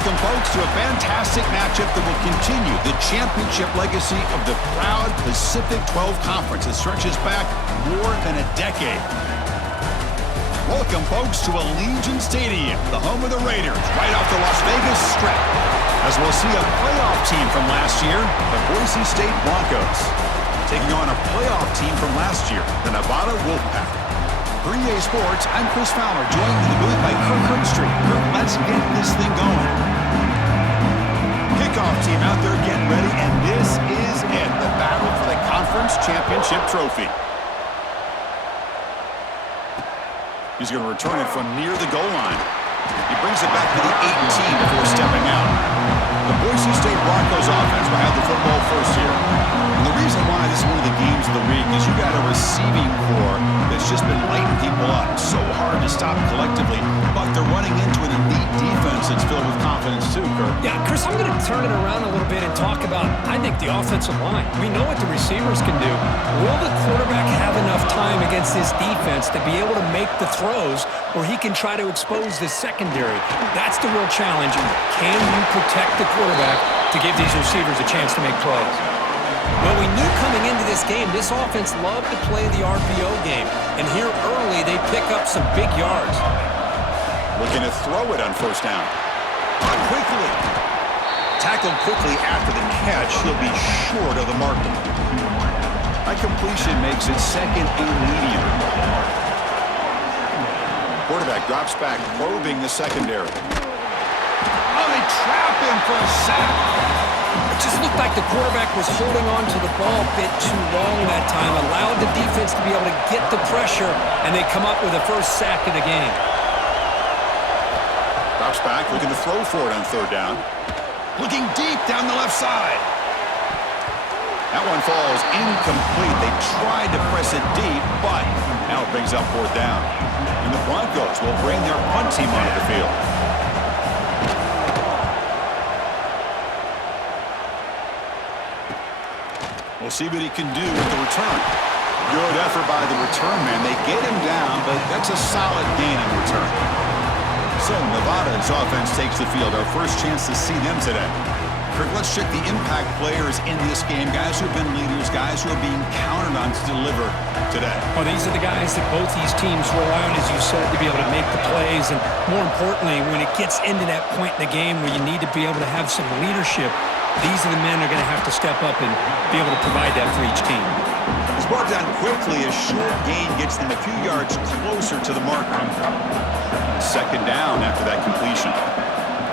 Welcome, folks, to a fantastic matchup that will continue the championship legacy of the proud Pacific 12 Conference that stretches back more than a decade. Welcome, folks, to Allegiant Stadium, the home of the Raiders, right off the Las Vegas Strip, as we'll see a playoff team from last year, the Boise State Broncos, taking on a playoff team from last year, the Nevada Wolfpack. For EA Sports, I'm Chris Fowler, joined in the booth by Kirk Herbstreit. Kirk, let's get this thing going. Kickoff team out there getting ready, and this is it, the battle for the conference championship trophy. He's going to return it from near the goal line. He brings it back to the 18 before stepping out. The Boise State Broncos offense will have the football first here. And the reason why this is one of the games of the week is you got a receiving core that's just been lighting people up. So hard to stop collectively, but they're running into an elite defense that's filled with confidence too, Kirk. Yeah, Chris, I'm going to turn it around a little bit and talk about, I think, the offensive line. We know what the receivers can do. Will the quarterback have enough time against this defense to be able to make the throws where he can try to expose the secondary? That's the real challenge. Can you protect the quarterback to give these receivers a chance to make plays? Well, we knew coming into this game, this offense loved to play the RPO game. And here early, they pick up some big yards. Looking to throw it on first down. Quickly. Tackled quickly after the catch. He'll be short of the marker. That completion makes it second and medium. Quarterback drops back, probing the secondary. Oh, they trap him for a sack. It just looked like the quarterback was holding on to the ball a bit too long that time, allowed the defense to be able to get the pressure, and they come up with the first sack of the game. Drops back, looking to throw for it on third down. Looking deep down the left side. That one falls incomplete. They tried to press it deep, but now it brings up fourth down. And the Broncos will bring their punt team onto the field. We'll see what he can do with the return. Good effort by the return man. They get him down, but that's a solid gain in return. So Nevada's offense takes the field. Our first chance to see them today. Kirk, let's check the impact players in this game. Guys who have been leaders, guys who are being counted on to deliver today. Well, these are the guys that both these teams rely on, as you said, to be able to make the plays. And more importantly, when it gets into that point in the game where you need to be able to have some leadership, these are the men that are going to have to step up and be able to provide that for each team. It's brought down quickly. A short gain gets them a few yards closer to the marker. Second down after that completion.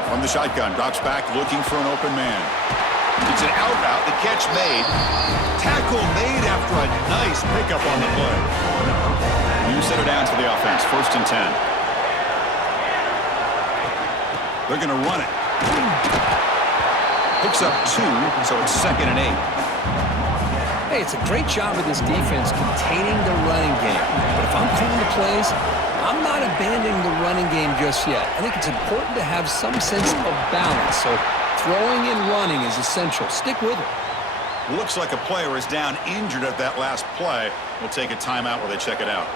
From the shotgun, drops back, looking for an open man. It's an out route, the catch made. Tackle made after a nice pickup on the play. You set it down to the offense, 1st and 10. They're going to run it. Picks up 2, so it's 2nd and 8. Hey, it's a great job of this defense containing the running game. But if I'm calling the plays, I'm not abandoning the running game just yet. I think it's important to have some sense of balance. So throwing and running is essential. Stick with it. Looks like a player is down injured at that last play. We'll take a timeout while they check it out.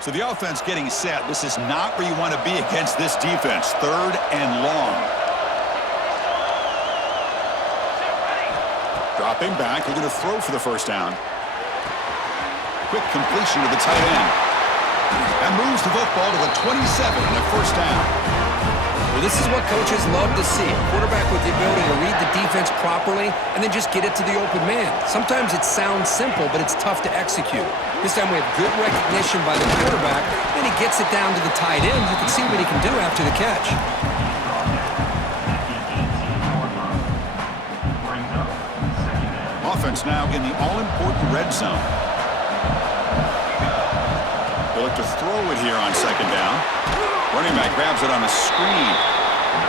So the offense getting set. This is not where you want to be against this defense. 3rd and long. Dropping back, we're going to throw for the first down. Quick completion to the tight end. That moves the football to the 27 and a first down. Well, this is what coaches love to see. A quarterback with the ability to read the defense properly and then just get it to the open man. Sometimes it sounds simple, but it's tough to execute. This time we have good recognition by the quarterback. Then he gets it down to the tight end. You can see what he can do after the catch. Offense now in the all-important red zone. They'll look to throw it here on 2nd down. Running back grabs it on a screen.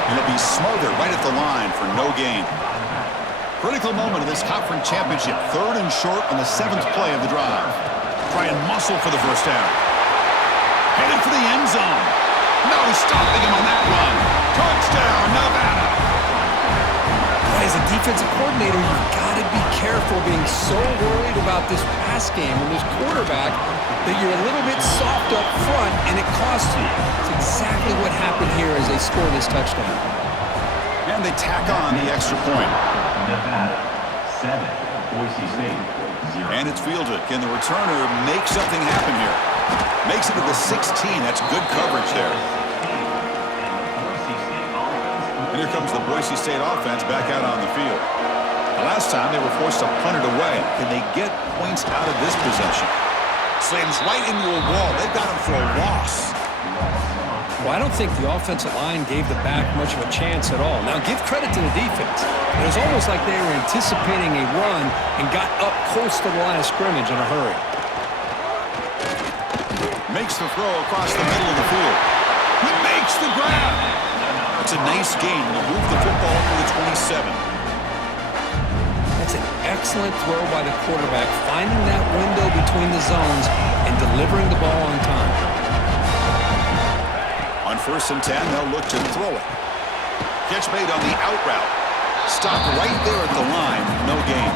And it'll be smothered right at the line for no gain. Critical moment of this conference championship. 3rd and short on the 7th play of the drive. Try and muscle for the first down. Headed for the end zone. No stopping him on that run. Touchdown, Nevada. Boy, as a defensive coordinator, you've got to be careful being so worried about this pass game and this quarterback that you're a little bit soft up front and it costs you. It's exactly what happened here as they score this touchdown. And they tack on the extra point. Nevada, 7, Boise State, 0. And it's fielded. Can the returner make something happen here? Makes it to the 16. That's good coverage there. And here comes the Boise State offense back out on the field. The last time they were forced to punt it away. Can they get points out of this possession? Slams right into a wall. They've got him for a loss. Well, I don't think the offensive line gave the back much of a chance at all. Now, give credit to the defense. It was almost like they were anticipating a run and got up close to the line of scrimmage in a hurry. Makes the throw across the middle of the field. He makes the grab. It's a nice gain. They'll move the football up to the 27. That's an excellent throw by the quarterback, finding that window between the zones and delivering the ball on time. On 1st and 10, they'll look to throw it. Catch made on the out route. Stopped right there at the line. No gain.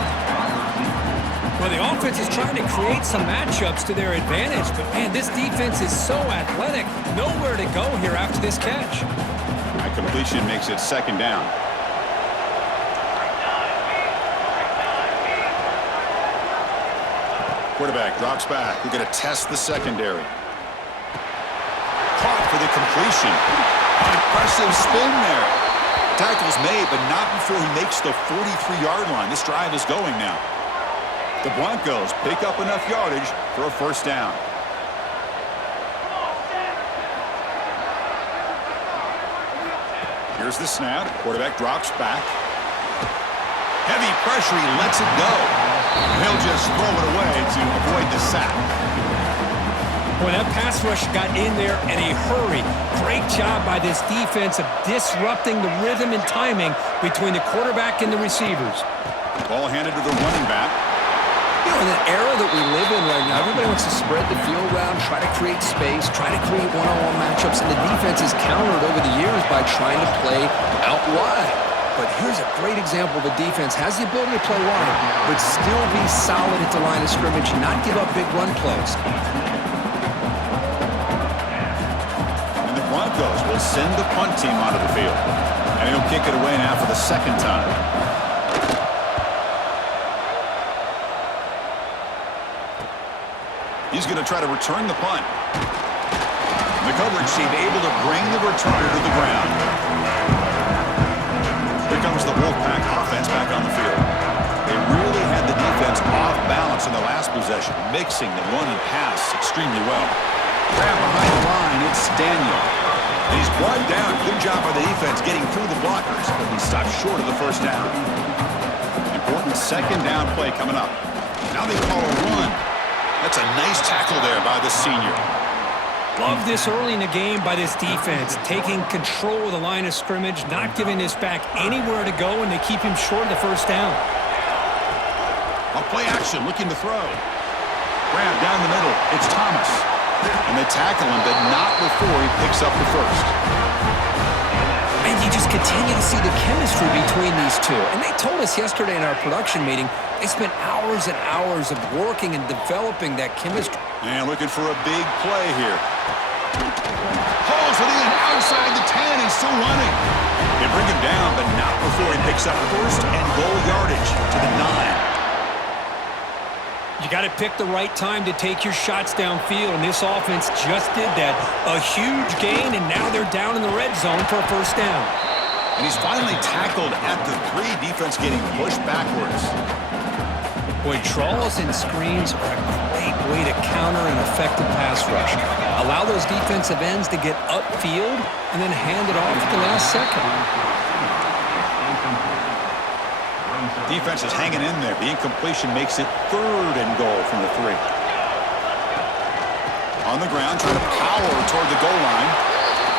Well, the offense is trying to create some matchups to their advantage, but, man, this defense is so athletic. Nowhere to go here after this catch. That completion makes it 2nd down. Quarterback drops back. We're going to test the secondary. Caught for the completion. Impressive spin there. Tackle's made, but not before he makes the 43-yard line. This drive is going now. The Broncos pick up enough yardage for a 1st down. Here's the snap. Quarterback drops back. Heavy pressure. He lets it go. He'll just throw it away to avoid the sack. Boy, that pass rush got in there in a hurry. Great job by this defense of disrupting the rhythm and timing between the quarterback and the receivers. Ball handed to the running back. You know, in an era that we live in right now, everybody wants to spread the field around, try to create space, try to create one-on-one matchups, and the defense has countered over the years by trying to play out wide. But here's a great example of a defense has the ability to play wide, but still be solid at the line of scrimmage, not give up big run plays. And the Broncos will send the punt team onto the field. And he'll kick it away now for the 2nd time. He's going to try to return the punt. The coverage team able to bring the returner to the ground. Here comes the Wolfpack offense back on the field. They really had the defense off balance in the last possession, mixing the run and pass extremely well. Grab behind the line, it's Daniel. And he's brought down. Good job by the defense getting through the blockers, but he stopped short of the 1st down. Important 2nd down play coming up. Now they call a run. That's a nice tackle there by the senior. Love this early in the game by this defense, taking control of the line of scrimmage, not giving this back anywhere to go, and they keep him short of the 1st down. A play action, looking to throw. Grab down the middle. It's Thomas. And they tackle him, but not before he picks up the 1st. And you just continue to see the chemistry between these two. And they told us yesterday in our production meeting, they spent hours and hours of working and developing that chemistry. And looking for a big play here. Hauls it in outside the 10 and still running. They bring him down, but not before he picks up 1st and goal yardage to the 9. You got to pick the right time to take your shots downfield, and this offense just did that. A huge gain, and now they're down in the red zone for a 1st down. And he's finally tackled at the 3. Defense getting pushed backwards. Boy, draws and screens are a great way to counter an effective pass rush. Allow those defensive ends to get upfield and then hand it off at the last second. Defense is hanging in there. The incompletion makes it 3rd and goal from the 3. On the ground, trying to power toward the goal line.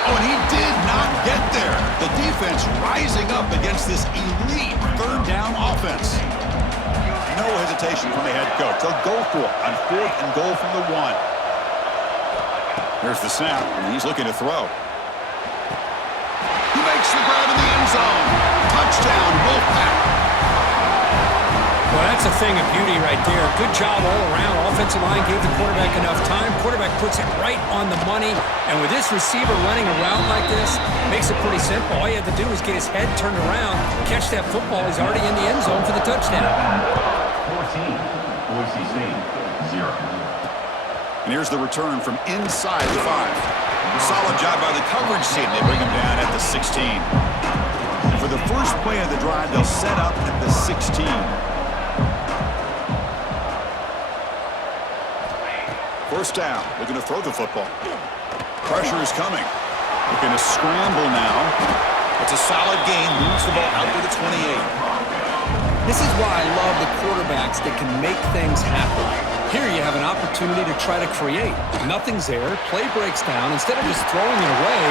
Oh, and he did not get there. The defense rising up against this elite 3rd down offense. No hesitation from the head coach. They'll go for it on 4th and goal from the 1. Here's the snap, and he's looking to throw. He makes the grab in the end zone. Touchdown, Wolfpack. Well, that's a thing of beauty right there. Good job all around. Offensive line gave the quarterback enough time. Quarterback puts it right on the money. And with this receiver running around like this, makes it pretty simple. All you have to do is get his head turned around, catch that football. He's already in the end zone for the touchdown. 14, Boise State, 0. And here's the return from inside the 5. Solid job by the coverage team. They bring him down at the 16. For the first play of the drive, they'll set up at the 16. First down, looking to throw the football. Pressure is coming. Looking to scramble now. It's a solid gain, moves the ball out to the 28. This is why I love the quarterbacks that can make things happen. Here you have an opportunity to try to create. Nothing's there, play breaks down. Instead of just throwing it away,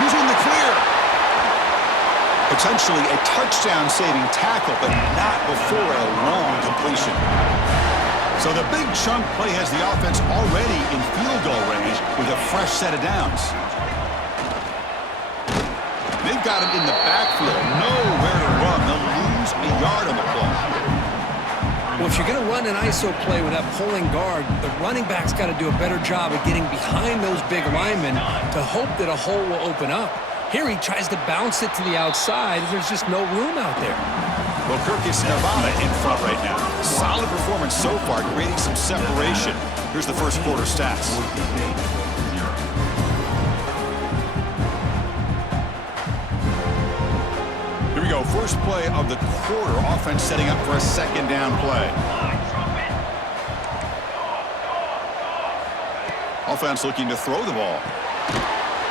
he's in the clear. Potentially a touchdown-saving tackle, but not before a long completion. So the big chunk play has the offense already in field goal range with a fresh set of downs. They've got him in the backfield, nowhere to run. They'll lose a yard on the play. Well, if you're going to run an ISO play with that pulling guard, the running back's got to do a better job of getting behind those big linemen to hope that a hole will open up. Here he tries to bounce it to the outside. There's just no room out there. Well, Kirkus Nevada in front right now. Solid performance so far, creating some separation. Here's the first quarter stats. Here we go. First play of the quarter. Offense setting up for a second down play. Offense looking to throw the ball.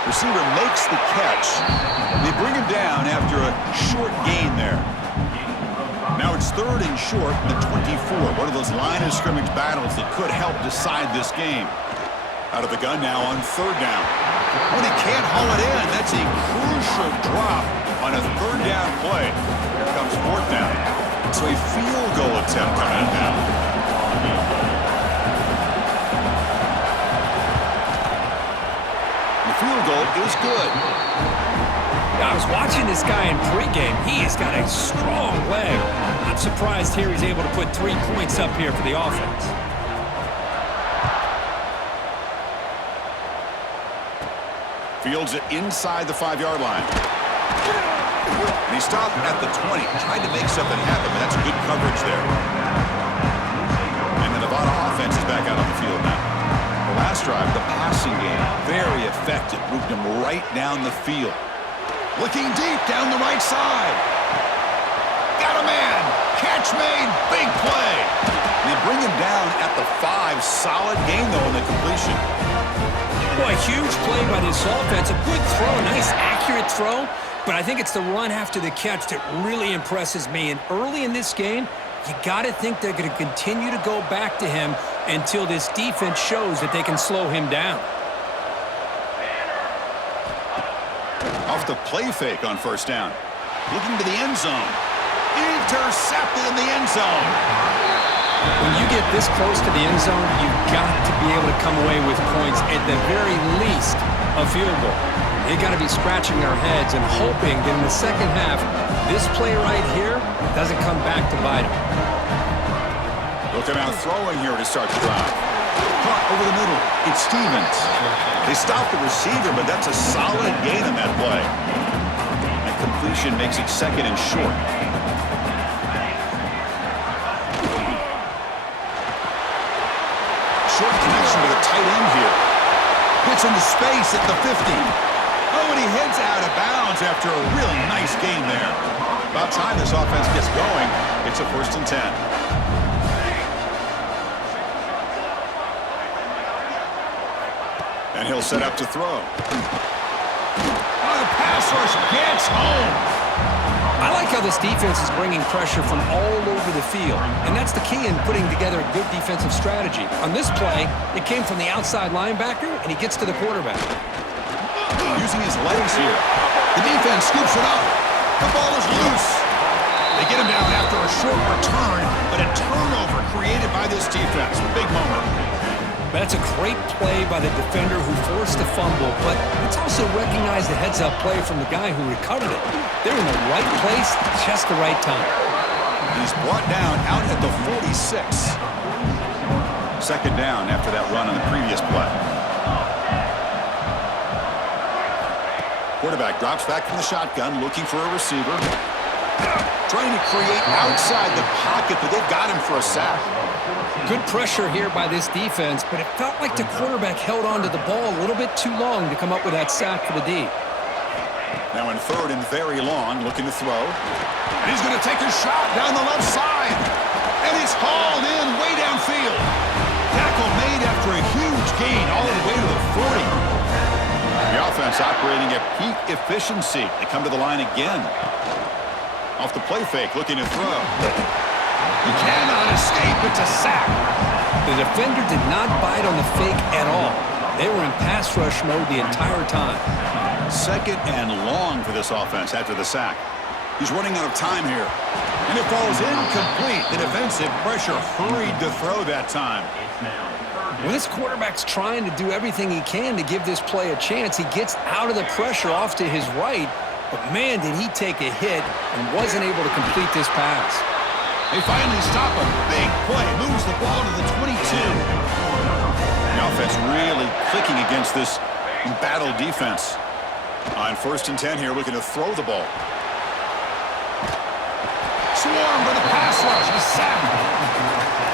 Receiver makes the catch. They bring him down after a short gain there. Now it's third and short, the 24. One of those line of scrimmage battles that could help decide this game. Out of the gun now on third down. When he can't haul it in, that's a crucial drop on a third down play. Here comes fourth down. So a field goal attempt coming in now. The field goal is good. I was watching this guy in pregame. He has got a strong leg. Not surprised here he's able to put 3 points up here for the offense. Fields it inside the 5-yard line. And he stopped at the 20. Tried to make something happen, but that's good coverage there. And the Nevada offense is back out on the field now. The last drive, the passing game, very effective. Moved him right down the field. Looking deep down the right side. Got a man. Catch made. Big play. And they bring him down at the 5. Solid gain, though, in the completion. Boy, huge play by this offense. A good throw, a nice accurate throw. But I think it's the run after the catch that really impresses me. And early in this game, you got to think they're going to continue to go back to him until this defense shows that they can slow him down. Off the play fake on first down. Looking to the end zone. Intercepted in the end zone. When you get this close to the end zone, you've got to be able to come away with points, at the very least, a field goal. They got to be scratching their heads and hoping that in the second half, this play right here doesn't come back to bite them. Looking out throwing here to start the drive. Caught over the middle. It's Stevens. They stopped the receiver, but that's a solid gain on that play. And completion makes it second and short. Short connection with a tight end here. Gets into space at the 50. Oh, and he heads out of bounds after a really nice gain there. About time this offense gets going. It's a 1st and 10. And he'll set up to throw. Oh, the pass rush gets home. I like how this defense is bringing pressure from all over the field, and that's the key in putting together a good defensive strategy. On this play, it came from the outside linebacker, and he gets to the quarterback. Using his legs here. The defense scoops it up. The ball is loose. They get him down after a short return, but a turnover created by this defense. Big moment. That's a great play by the defender who forced the fumble, but let's also recognize the heads-up play from the guy who recovered it. They're in the right place, just the right time. He's brought down out at the 46. Second down after that run on the previous play. Quarterback drops back from the shotgun, looking for a receiver. Trying to create outside the pocket, but they've got him for a sack. Good pressure here by this defense, but it felt like the quarterback held on to the ball a little bit too long to come up with that sack for the D. Now in third and very long, looking to throw. And he's going to take a shot down the left side. And he's hauled in way downfield. Tackle made after a huge gain all the way to the 40. The offense operating at peak efficiency. They come to the line again. Off the play fake, looking to throw. He cannot escape. It's a sack. The defender did not bite on the fake at all. They were in pass rush mode the entire time. Second and long for this offense after the sack. He's running out of time here. And it falls incomplete. The defensive pressure hurried to throw that time. Well, this quarterback's trying to do everything he can to give this play a chance. He gets out of the pressure off to his right, but man, did he take a hit and wasn't able to complete this pass. They finally stop him. Big play. Moves the ball to the 22. The offense really clicking against this embattled defense. On 1st and 10 here, looking to throw the ball. Swarmed by the pass rush. He's sacked.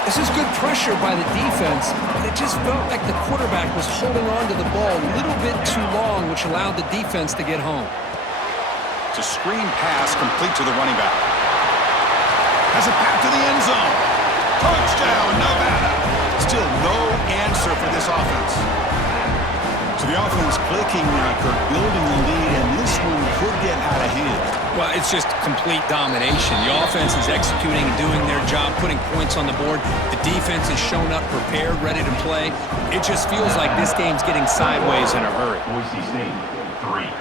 This is good pressure by the defense, but it just felt like the quarterback was holding on to the ball a little bit too long, which allowed the defense to get home. It's a screen pass complete to the running back. Has a path to the end zone. Touchdown, Nevada. Still no answer for this offense. So the offense clicking now, Kirk, building the lead, and this one could get out of hand. Well, it's just complete domination. The offense is executing and doing their job, putting points on the board. The defense has shown up prepared, ready to play. It just feels like this game's getting sideways in a hurry. Boise State, 3.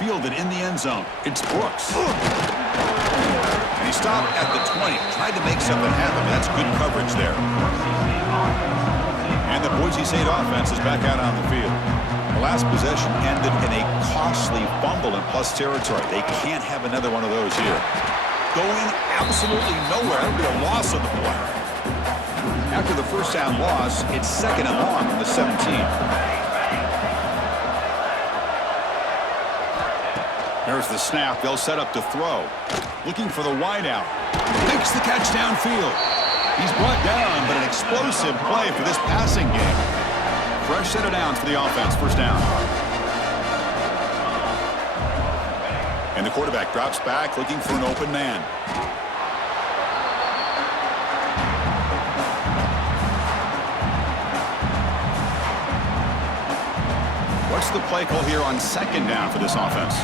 Fielded in the end zone. It's Brooks. And he stopped at the 20. Tried to make something happen. That's good coverage there. And the Boise State offense is back out on the field. The last possession ended in a costly fumble in plus territory. They can't have another one of those here. Going absolutely nowhere. It'll be a loss of the play. After the first down loss, it's 2nd and long from the 17. There's the snap. They'll set up to throw. Looking for the wideout. Makes the catch downfield. He's brought down, but an explosive play for this passing game. Fresh set of downs for the offense. First down. And the quarterback drops back, looking for an open man. What's the play call here on 2nd down for this offense?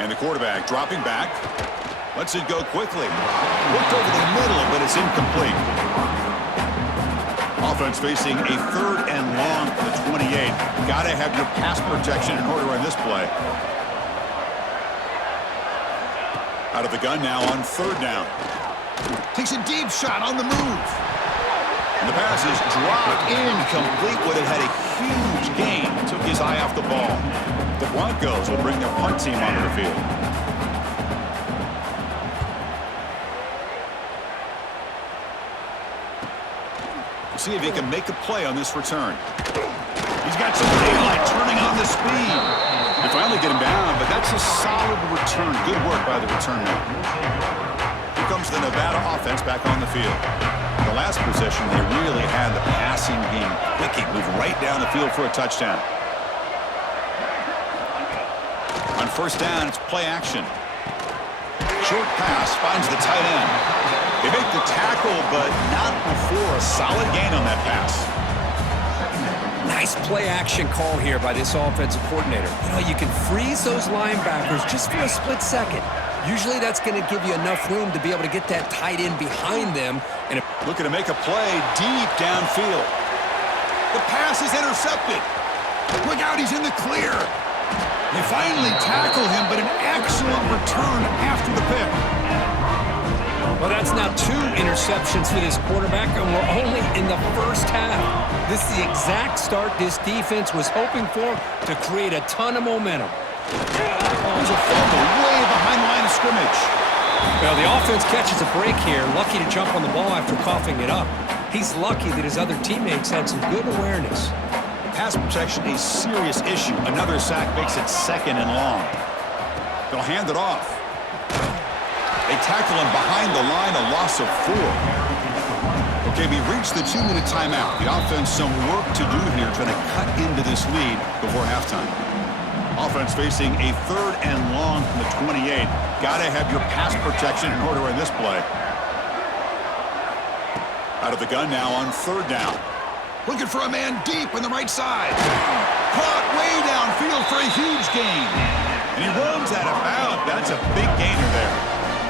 And the quarterback dropping back. Lets it go quickly. Looked over the middle, but it's incomplete. Offense facing a 3rd and long for the 28. Got to have your pass protection in order on this play. Out of the gun now on 3rd down. Takes a deep shot on the move. And the pass is dropped incomplete. Would have had a huge gain. Took his eye off the ball. The Broncos will bring their punt team onto the field. We'll see if he can make a play on this return. He's got some daylight turning on the speed. They finally get him down, but that's a solid return. Good work by the return man. Here comes the Nevada offense back on the field. The last possession, they really had the passing game clicking. Moved right down the field for a touchdown. On 1st down, it's play action. Short pass finds the tight end. They make the tackle, but not before a solid gain on that pass. Nice play action call here by this offensive coordinator. You know, you can freeze those linebackers just for a split second. Usually that's going to give you enough room to be able to get that tight end behind them. And looking to make a play deep downfield. The pass is intercepted. Look out, he's in the clear. They finally tackle him, but an excellent return after the pick. Well, that's now 2 interceptions for this quarterback, and we're only in the first half. This is the exact start this defense was hoping for to create a ton of momentum. There's a fumble way behind the line of scrimmage. Well, the offense catches a break here, lucky to jump on the ball after coughing it up. He's lucky that his other teammates had some good awareness. Pass protection a serious issue. Another sack makes it 2nd and long. They'll hand it off. They tackle him behind the line, a loss of 4. Okay, we reached the 2-minute timeout. The offense some work to do here, trying to cut into this lead before halftime. Offense facing a 3rd and long from the 28. Got to have your pass protection in order in this play. Out of the gun now on 3rd down. Looking for a man deep on the right side. Caught way downfield for a huge gain. And he runs out of bounds. That's a big gainer there.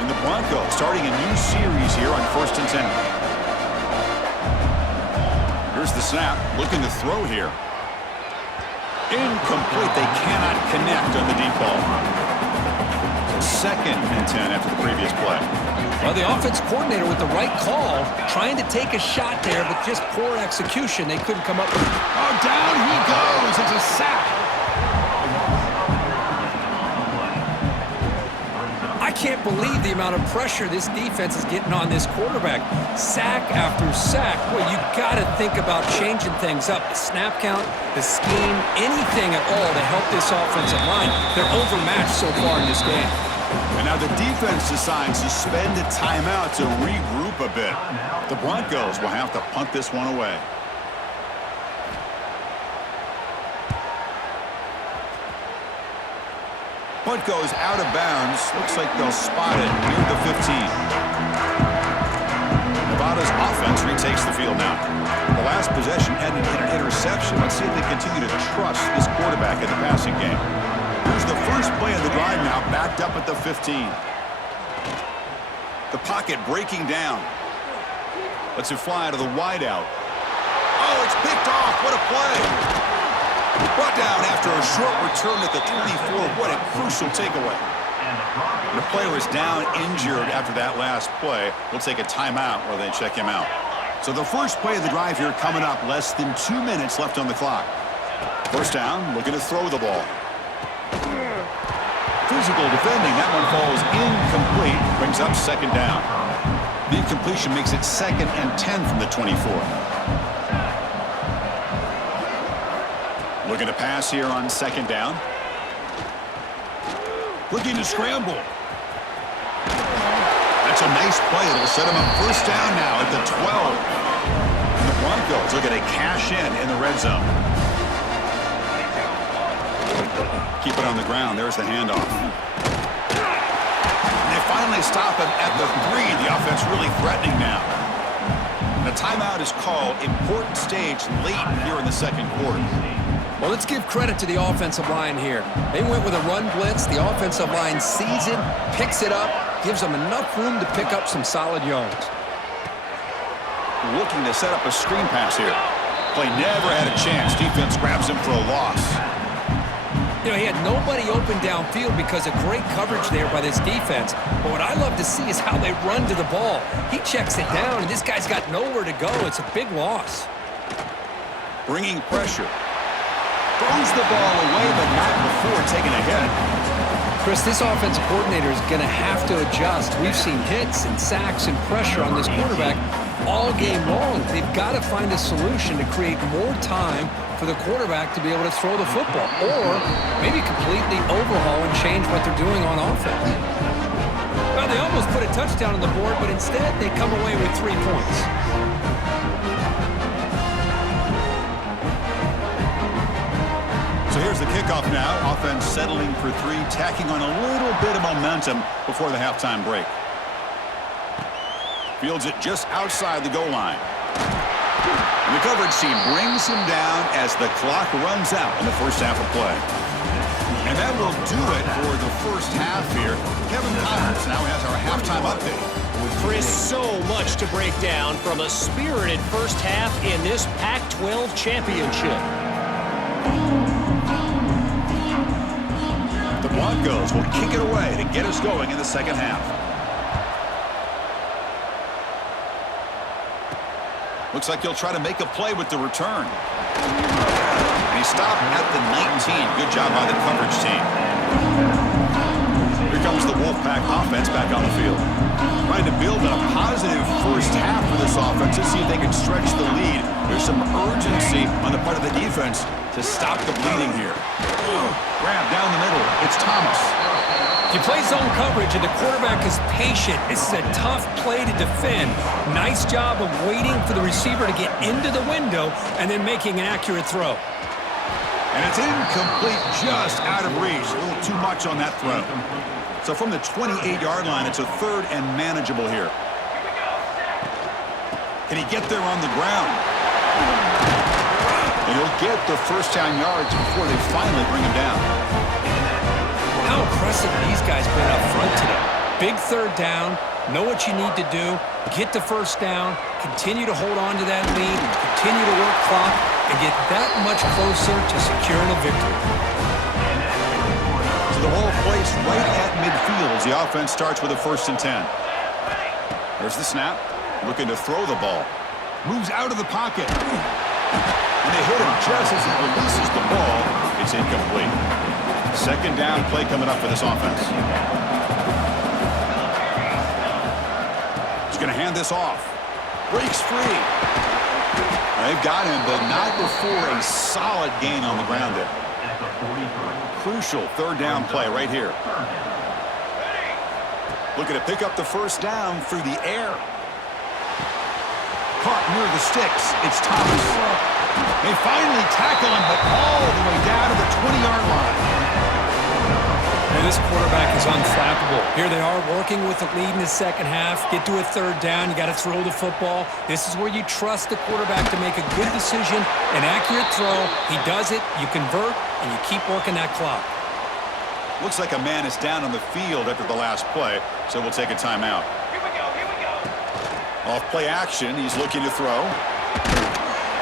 And the Broncos starting a new series here on 1st and 10. Here's the snap. Looking to throw here. Incomplete. They cannot connect on the deep ball. 2nd and 10 after the previous play. Well, the offense coordinator with the right call, trying to take a shot there, but just poor execution. They couldn't come up with it. Oh, down he goes. It's a sack. I can't believe the amount of pressure this defense is getting on this quarterback. Sack after sack. Well, you got to think about changing things up. The snap count, the scheme, anything at all to help this offensive line. They're overmatched so far in this game. And now the defense decides to spend a timeout to regroup a bit. The Broncos will have to punt this one away. Punt goes out of bounds. Looks like they'll spot it near the 15. Nevada's offense retakes the field now. The last possession ended in an interception. Let's see if they continue to trust this quarterback in the passing game. Here's the first play of the drive now, backed up at the 15. The pocket breaking down. Lets it fly out of the wideout. Oh, it's picked off. What a play. Brought down after a short return at the 24. What a crucial takeaway. The player is down injured after that last play. We'll take a timeout while they check him out. So the first play of the drive here coming up. Less than 2 minutes left on the clock. First down, looking to throw the ball. Physical defending. That one falls incomplete. Brings up 2nd down. The incompletion makes it 2nd and 10 from the 24. Looking to pass here on 2nd down. Looking to scramble. That's a nice play. It'll set him up first down now at the 12. And the Broncos looking to cash in the red zone. Keep it on the ground. There's the handoff. And they finally stop him at the 3. The offense really threatening now. And the timeout is called. Important stage late here in the 2nd quarter. Well, let's give credit to the offensive line here. They went with a run blitz. The offensive line sees it, picks it up, gives them enough room to pick up some solid yards. Looking to set up a screen pass here. Play never had a chance. Defense grabs him for a loss. You know, he had nobody open downfield because of great coverage there by this defense. But what I love to see is how they run to the ball. He checks it down, and this guy's got nowhere to go. It's a big loss. Bringing pressure. Throws the ball away, but not before taking a hit. Chris, this offensive coordinator is going to have to adjust. We've seen hits and sacks and pressure on this quarterback all game long. They've got to find a solution to create more time for the quarterback to be able to throw the football, or maybe completely overhaul and change what they're doing on offense. Well, they almost put a touchdown on the board, but instead they come away with 3 points. So here's the kickoff now. Offense settling for 3, tacking on a little bit of momentum before the halftime break. Fields it just outside the goal line. And the coverage team brings him down as the clock runs out in the first half of play. And that will do it for the first half here. Kevin Connors now has our halftime update. Chris, so much to break down from a spirited first half in this PAC-12 championship. The Broncos will kick it away to get us going in the second half. Looks like he'll try to make a play with the return. And he stopped at the 19. Good job by the coverage team. Here comes the Wolfpack offense back on the field. Trying to build a positive first half for this offense to see if they can stretch the lead. There's some urgency on the part of the defense to stop the bleeding here. Grab down the middle. It's Thomas. If you play zone coverage and the quarterback is patient, this is a tough play to defend. Nice job of waiting for the receiver to get into the window and then making an accurate throw. And it's incomplete, just out of reach. A little too much on that throw. So from the 28-yard line, it's a third and manageable here. Can he get there on the ground? And he'll get the first down yards before they finally bring him down. How impressive these guys been up front today. Big third down, know what you need to do, get the first down, continue to hold on to that lead, continue to work clock, and get that much closer to securing a victory. So the ball placed right at midfield as the offense starts with a 1st and 10. There's the snap, looking to throw the ball. Moves out of the pocket. And they hit him just as he releases the ball. It's incomplete. 2nd down play coming up for this offense. He's going to hand this off. Breaks free. They've got him, but not before a solid gain on the ground there. Crucial 3rd down play right here. Looking to pick up the 1st down through the air. Caught near the sticks. It's Thomas. They finally tackle him, but all the way down to the 20-yard line. Well, this quarterback is unflappable. Here they are working with the lead in the second half. Get to a 3rd down. You got to throw the football. This is where you trust the quarterback to make a good decision, an accurate throw. He does it, you convert, and you keep working that clock. Looks like a man is down on the field after the last play, so we'll take a timeout. Off play action, he's looking to throw.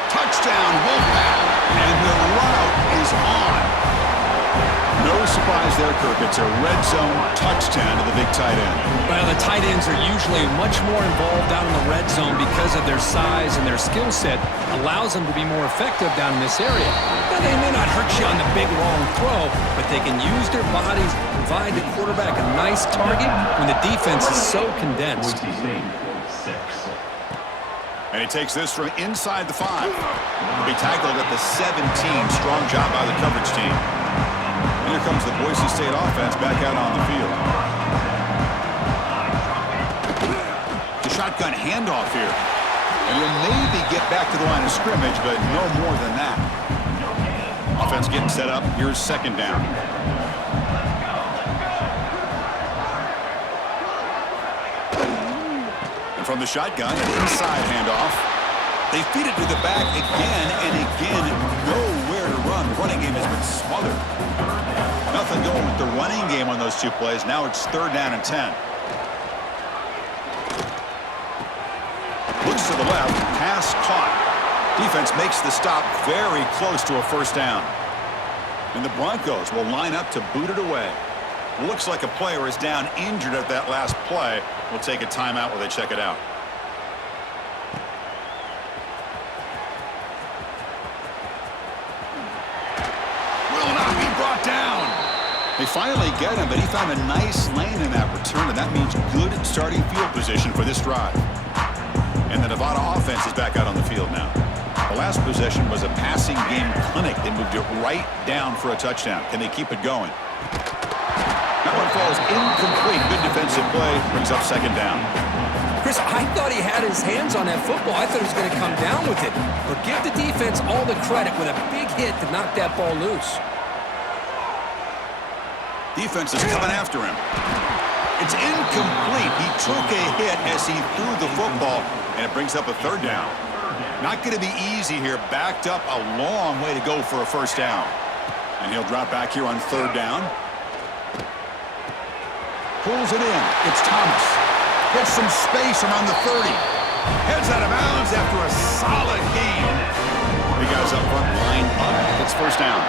Touchdown, Wolfpack, and the route is on. No surprise there, Kirk. It's a red zone touchdown to the big tight end. Well, the tight ends are usually much more involved down in the red zone because of their size and their skill set allows them to be more effective down in this area. Now, they may not hurt you on the big, long throw, but they can use their bodies to provide the quarterback a nice target when the defense is so condensed. And he takes this from inside the 5. He'll be tackled at the 17. Strong job by the coverage team. And here comes the Boise State offense back out on the field. The shotgun handoff here. And he'll maybe get back to the line of scrimmage, but no more than that. Offense getting set up. Here's 2nd down. From the shotgun, an inside handoff. They feed it to the back again and again. Nowhere to run. The running game has been smothered. Nothing going with the running game on those 2 plays. Now it's 3rd down and 10. Looks to the left. Pass caught. Defense makes the stop very close to a 1st down. And the Broncos will line up to boot it away. Looks like a player is down injured at that last play. We'll take a timeout while they check it out. Will not be brought down. They finally get him, but he found a nice lane in that return, and that means good starting field position for this drive. And the Nevada offense is back out on the field now. The last possession was a passing game clinic. They moved it right down for a touchdown. Can they keep it going? That one falls incomplete. Good defensive play. Brings up 2nd down. Chris, I thought he had his hands on that football. I thought he was going to come down with it. But give the defense all the credit with a big hit to knock that ball loose. Defense is coming after him. It's incomplete. He took a hit as he threw the football, and it brings up a 3rd down. Not going to be easy here. Backed up a long way to go for a 1st down. And he'll drop back here on 3rd down. Pulls it in. It's Thomas. Gets some space around the 30. Heads out of bounds after a solid gain. The guys up front lined up. It's 1st down.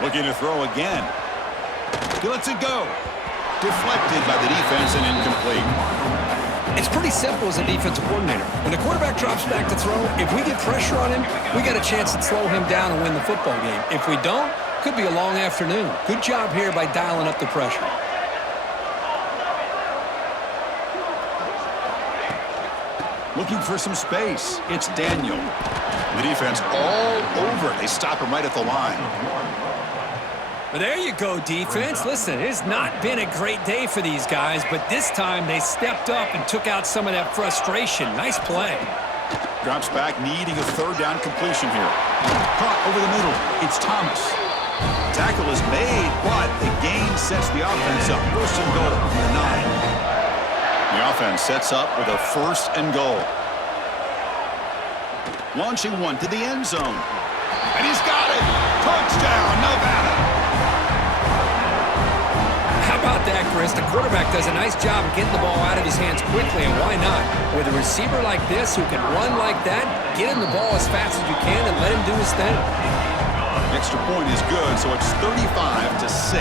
Looking to throw again. He lets it go. Deflected by the defense and incomplete. It's pretty simple as a defensive coordinator. When the quarterback drops back to throw, if we get pressure on him, we got a chance to slow him down and win the football game. If we don't, could be a long afternoon. Good job here by dialing up the pressure. Looking for some space. It's Daniel. The defense all over it. They stop him right at the line. Well, there you go, defense. Listen, it's not been a great day for these guys, but this time they stepped up and took out some of that frustration. Nice play. Drops back, needing a third down completion here. Caught over the middle. It's Thomas. Tackle is made, but the gain sets the offense up. First and goal from the 9. The offense sets up with a first and goal. Launching one to the end zone. And he's got it. Touchdown, Nevada. How about that, Chris? The quarterback does a nice job of getting the ball out of his hands quickly, and why not? With a receiver like this who can run like that, get him the ball as fast as you can and let him do his thing. Extra point is good, so it's 35-6.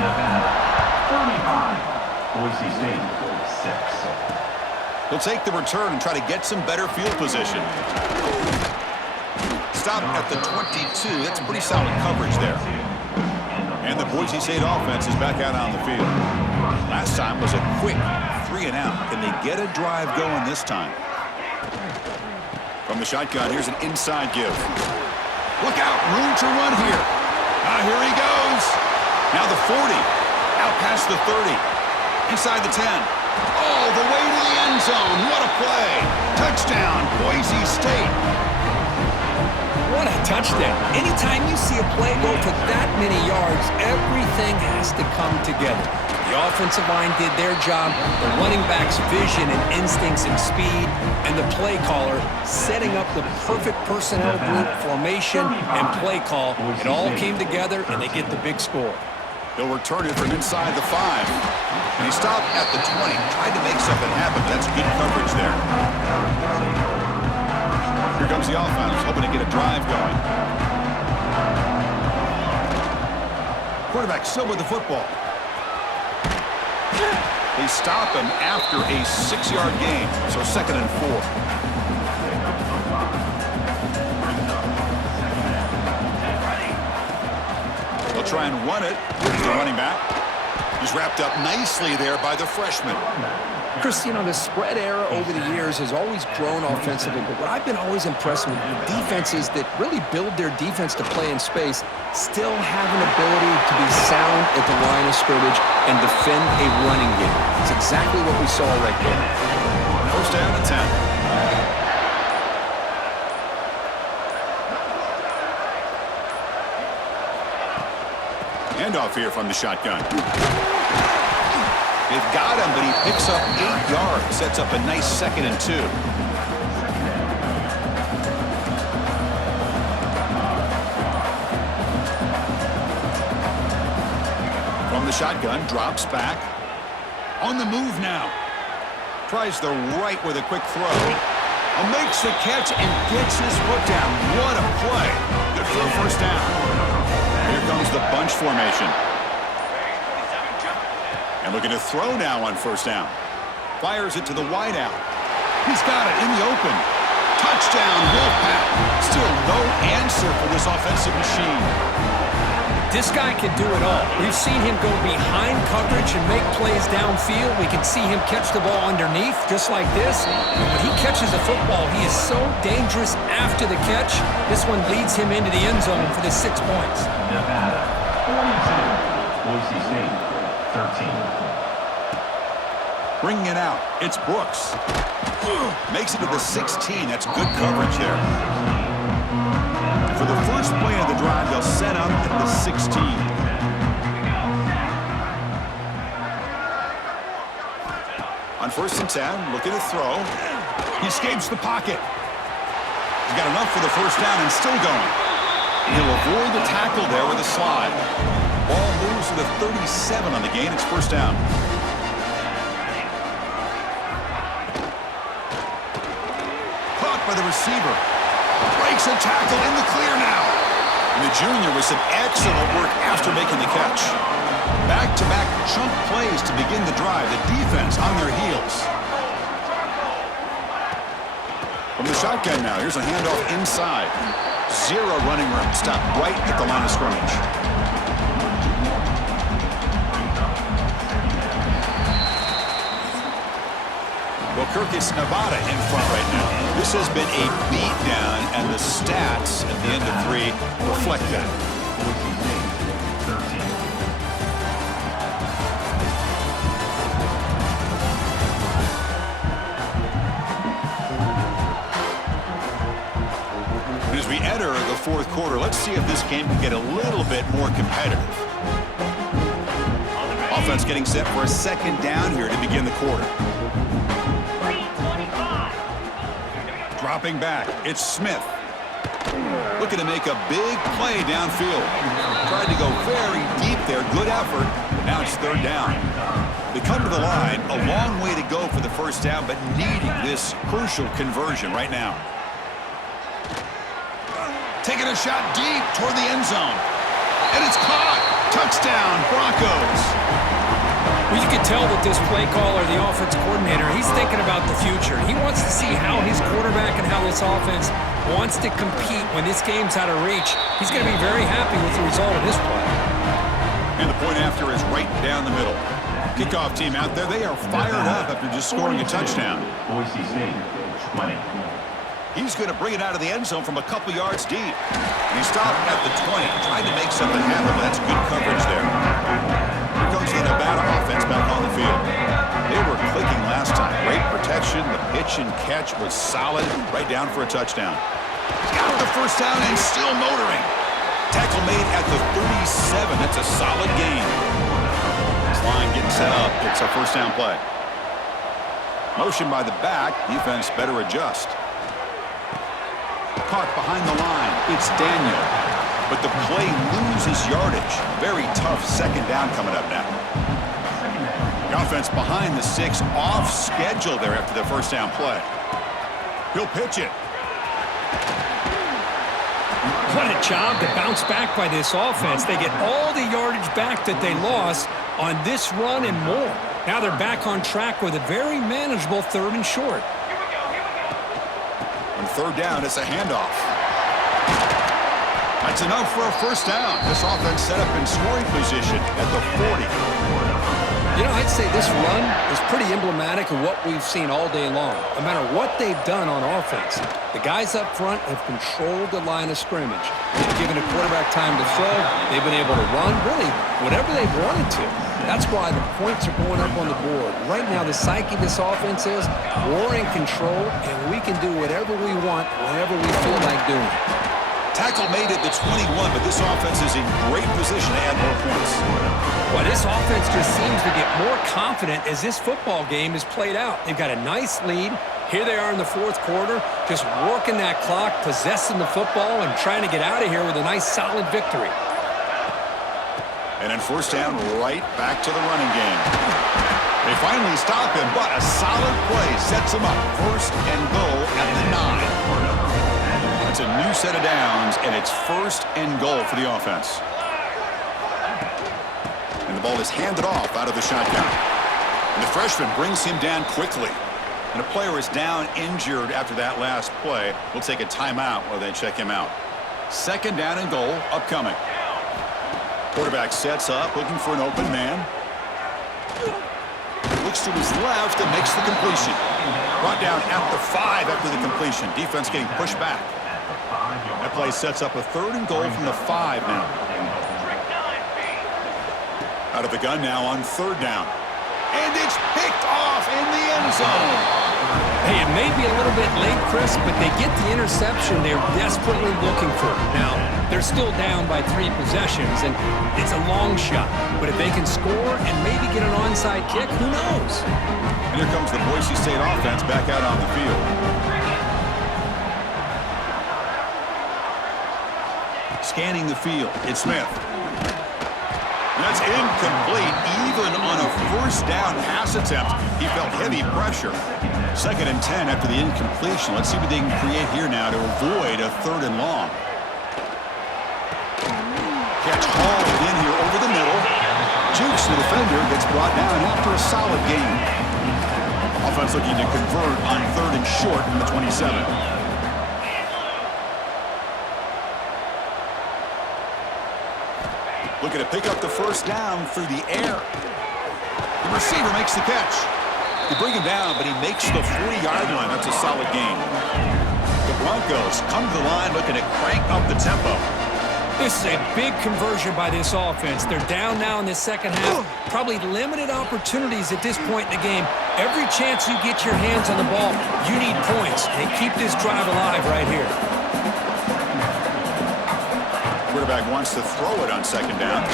Nevada, 35. Boise State, 6. He'll take the return and try to get some better field position. Stop at the 22. That's pretty solid coverage there. And the Boise State offense is back out on the field. Last time was a quick 3 and out. Can they get a drive going this time? From the shotgun, here's an inside give. Look out, room to run here. Here he goes. Now the 40, out past the 30, inside the 10. All the way to the end zone. What a play. Touchdown, Boise State. What a touchdown. Anytime you see a play go for that many yards, everything has to come together. The offensive line did their job, the running back's vision and instincts and speed, and the play caller setting up the perfect personnel group, formation, and play call. It all came together, and they get the big score. He'll return it from inside the 5. And he stopped at the 20. Tried to make something happen. That's good coverage there. Here comes the offense, hoping to get a drive going. Quarterback still with the football. They stop him after a 6-yard gain, so 2nd and 4. They'll try and run it. Here's the running back. He's wrapped up nicely there by the freshman. Chris, you know, the spread era over the years has always grown offensively, but what I've been always impressed with defenses that really build their defense to play in space still have an ability to be sound at the line of scrimmage and defend a running game. It's exactly what we saw right there. First down and 10. Handoff here from the shotgun. They've got him, but he picks up 8 yards. Sets up a nice 2nd and 2. From the shotgun, drops back. On the move now. Tries the right with a quick throw. And makes the catch and gets his foot down. What a play. Good for a first down. Here comes the bunch formation. And looking to throw now on first down. Fires it to the wideout. He's got it in the open. Touchdown, Wolfpack. Still no answer for this offensive machine. This guy can do it all. We've seen him go behind coverage and make plays downfield. We can see him catch the ball underneath, just like this. And when he catches the football, he is so dangerous after the catch. This one leads him into the end zone for the 6 points. Nevada, 42. Boise State, 13. Bringing it out. It's Brooks. Makes it to the 16. That's good coverage there. For the first play of the drive, they'll set up at the 16. On first and 10, looking to throw. He escapes the pocket. He's got enough for the first down and still going. He'll avoid the tackle there with a slide. Ball moves to the 37 on the gain. It's first down. Caught by the receiver. Breaks a tackle in the clear now. And the junior with some excellent work after making the catch. Back-to-back chunk plays to begin the drive. The defense on their heels. From the shotgun now, here's a handoff inside. Zero running room. Stop right at the line of scrimmage. Well, Kirkus, Nevada in front right now. This has been a beatdown, and the stats at the end of 3 reflect that. Boise State, 13. As we enter the 4th quarter, let's see if this game can get a little bit more competitive. Offense getting set for a second down here to begin the quarter. Dropping back, it's Smith. Looking to make a big play downfield. Tried to go very deep there, good effort, but now it's 3rd down. They come to the line, a long way to go for the first down, but needing this crucial conversion right now. Taking a shot deep toward the end zone. And it's caught. Touchdown, Broncos. Well, you can tell that this play caller, the offense coordinator, he's thinking about the future. He wants to see how his quarterback and how this offense wants to compete when this game's out of reach. He's going to be very happy with the result of this play. And the point after is right down the middle. Kickoff team out there, they are fired up after just scoring a touchdown. Boise State, 20. He's going to bring it out of the end zone from a couple yards deep. And he stopped at the 20, trying to make something happen, but that's good coverage there. Here comes the Nevada offense back on the field. They were clicking last time. Great protection. The pitch and catch was solid, right down for a touchdown. Got the first down and still motoring. Tackle made at the 37. That's a solid gain. This line getting set up. It's a first down play. Motion by the back. Defense better adjust. Caught behind the line. It's Daniel. But the play loses yardage. Very tough second down coming up now. The offense behind the 6, off schedule there after the first down play. He'll pitch it. What a job to bounce back by this offense. They get all the yardage back that they lost on this run and more. Now they're back on track with a very manageable 3rd and short. On 3rd down, it's a handoff. That's enough for a first down. This offense set up in scoring position at the 40. You know, I'd say this run is pretty emblematic of what we've seen all day long. No matter what they've done on offense, the guys up front have controlled the line of scrimmage. They've given a quarterback time to throw. They've been able to run, really, whatever they've wanted to. That's why the points are going up on the board. Right now, the psyche of this offense is we're in control, and we can do whatever we want whenever we feel like doing it. Tackle made at the 21, but this offense is in great position to add more points. Well, this offense just seems to get more confident as this football game is played out. They've got a nice lead. Here they are in the 4th quarter, just working that clock, possessing the football, and trying to get out of here with a nice, solid victory. And then first down, right back to the running game. They finally stop him, but a solid play sets him up. 1st and goal at the 9. That's a new set of downs, and it's 1st and goal for the offense. And the ball is handed off out of the shotgun. And the freshman brings him down quickly. And a player is down injured after that last play. We'll take a timeout while they check him out. 2nd down and goal upcoming. Quarterback sets up, looking for an open man. Looks to his left and makes the completion. Brought down at the 5 after the completion. Defense getting pushed back. That play sets up a 3rd and goal from the 5 now. Out of the gun now on 3rd down. And it's picked off in the end zone. Hey, it may be a little bit late, Chris, but they get the interception they're desperately looking for. Now, they're still down by 3 possessions, and it's a long shot. But if they can score and maybe get an onside kick, who knows? And here comes the Boise State offense back out on the field. Scanning the field, it's Smith. And that's incomplete, even on a first down pass attempt. He felt heavy pressure. 2nd and 10 after the incompletion. Let's see what they can create here now to avoid a 3rd and long. Catch hauled in here over the middle. the defender gets brought down after a solid game. Offense looking to convert on 3rd and short from the 27. Looking to pick up the first down through the air. The receiver makes the catch. They bring him down, but he makes the 40-yard line. That's a solid gain. The Broncos come to the line looking to crank up the tempo. This is a big conversion by this offense. They're down now in the second half. Probably limited opportunities at this point in the game. Every chance you get your hands on the ball, you need points. They keep this drive alive right here. Quarterback wants to throw it on 2nd down.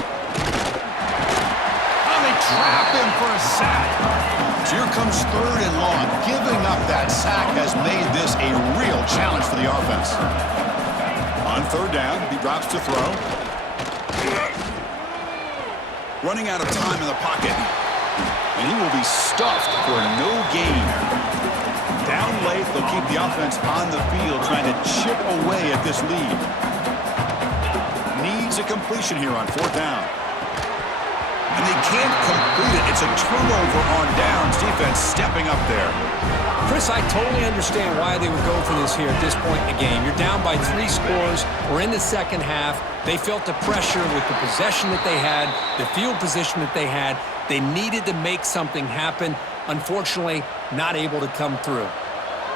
Oh, they trap him for a sack. So here comes 3rd and long. Giving up that sack has made this a real challenge for the offense. On 3rd down, he drops to throw. Running out of time in the pocket. And he will be stuffed for no gain. Down late, they'll keep the offense on the field trying to chip away at this lead. Needs a completion here on 4th down. And they can't complete it. It's a turnover on downs. Defense stepping up there. Chris, I totally understand why they would go for this here at this point in the game. You're down by 3 scores. We're in the second half. They felt the pressure with the possession that they had, the field position that they had. They needed to make something happen. Unfortunately, not able to come through.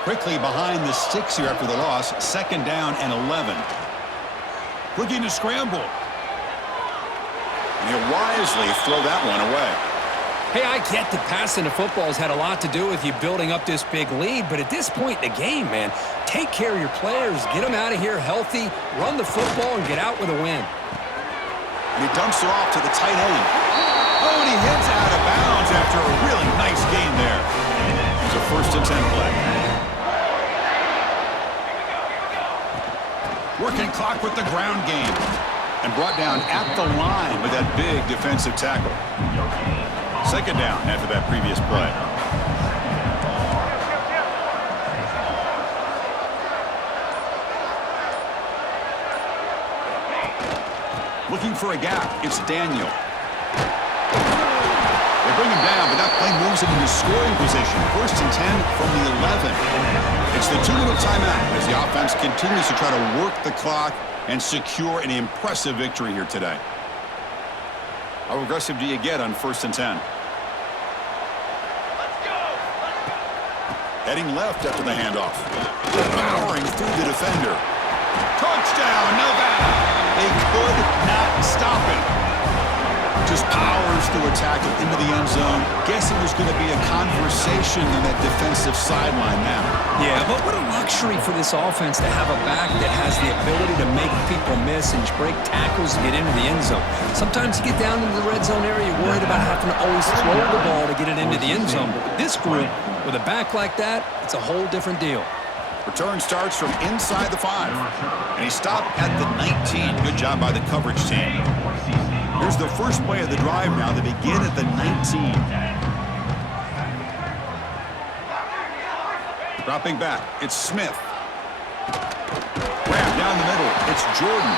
Quickly behind the sticks here after the loss. 2nd down and 11. Looking to scramble. And he'll wisely throw that one away. Hey, I get that passing the football has had a lot to do with you building up this big lead, but at this point in the game, man, take care of your players, get them out of here healthy, run the football, and get out with a win. And he dumps it off to the tight end. Oh, and he hits out of bounds after a really nice gain there. It's a 1st and 10 play. Working clock with the ground game. And brought down at the line with that big defensive tackle. 2nd down after that previous play. Looking for a gap. It's Daniel. They bring him down, but that play moves him into scoring position. 1st and 10 from the 11. It's the 2-minute timeout as the offense continues to try to work the clock and secure an impressive victory here today. How aggressive do you get on 1st and 10? Heading left after the handoff. Powering through the defender. Touchdown, Nevada! They could not stop it. Just powers through a tackle into the end zone. Guessing there's going to be a conversation on that defensive sideline now. Yeah, but what a luxury for this offense to have a back that has the ability to make people miss and break tackles and get into the end zone. Sometimes you get down into the red zone area, you're worried about having to always throw the ball to get it into the end zone. But with this group, with a back like that, it's a whole different deal. Return starts from inside the 5. And he stopped at the 19. Good job by the coverage team. Here's the first play of the drive now. They begin at the 19. Dropping back, it's Smith. Wrap down the middle, it's Jordan.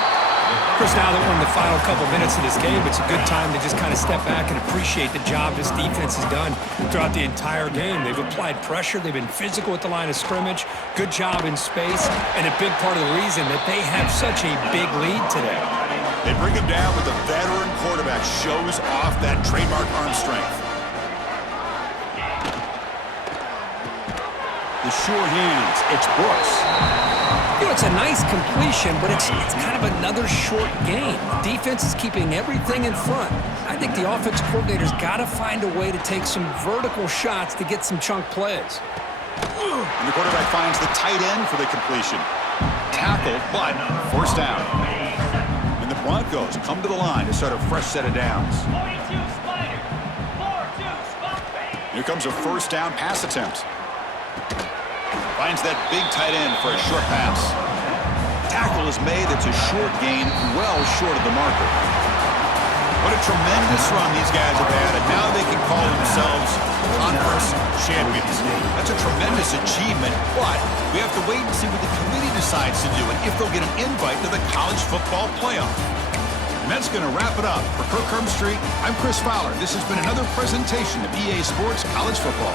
Chris, now that we're in the final couple minutes of this game, it's a good time to just kind of step back and appreciate the job this defense has done throughout the entire game. They've applied pressure. They've been physical at the line of scrimmage. Good job in space, and a big part of the reason that they have such a big lead today. They bring him down with the veteran quarterback. Shows off that trademark arm strength. The sure hands, it's Brooks. You know, it's a nice completion, but it's kind of another short game. The defense is keeping everything in front. I think the offensive coordinator's got to find a way to take some vertical shots to get some chunk plays. And the quarterback finds the tight end for the completion. Tackled, but 1st down. And the Broncos come to the line to start a fresh set of downs. Here comes a 1st down pass attempt. Finds that big tight end for a short pass. Tackle is made. It's a short gain, well short of the marker. What a tremendous run these guys have had, and now they can call themselves conference champions. That's a tremendous achievement, but we have to wait and see what the committee decides to do and if they'll get an invite to the college football playoff. And And that's going to wrap it up. For Kirk Street, I'm Chris Fowler. This has been another presentation of EA Sports College Football.